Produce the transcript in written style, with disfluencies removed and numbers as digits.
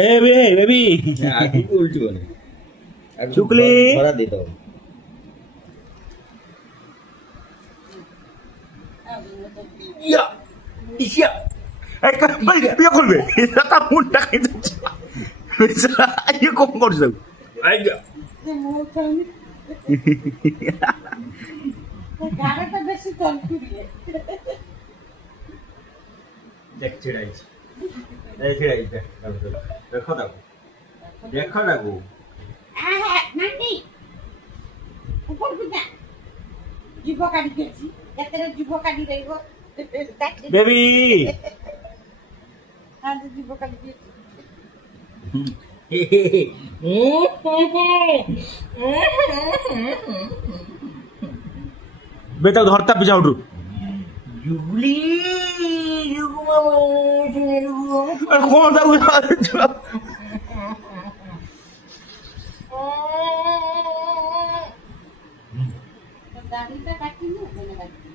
এ baby আগে উল্টো বলে শুক্লি। ধরা দিত ইয়া ইয়া একটা বিয়ে করবে এটা তার মুন্ডা খেয়ে যাচ্ছে ইয়ে কম করছে আইয়া গাড়াটা বেশি তল কুড়িয়ে দেখ ছেড়াইছি এই ছেড়াইছি দেখো দেখো দেখো দেখো হ্যাঁ নান্ডি উপর কুদা জীব কাটি দিয়েছি এতে জীব কাটি রইব বেবি হ্যাঁ জীব কাটি দিয়েছি বেটা ধরতা পিছা উঠু জুগলি ক্ষমতা দাড়িটা কাটি না ওখানে কাটি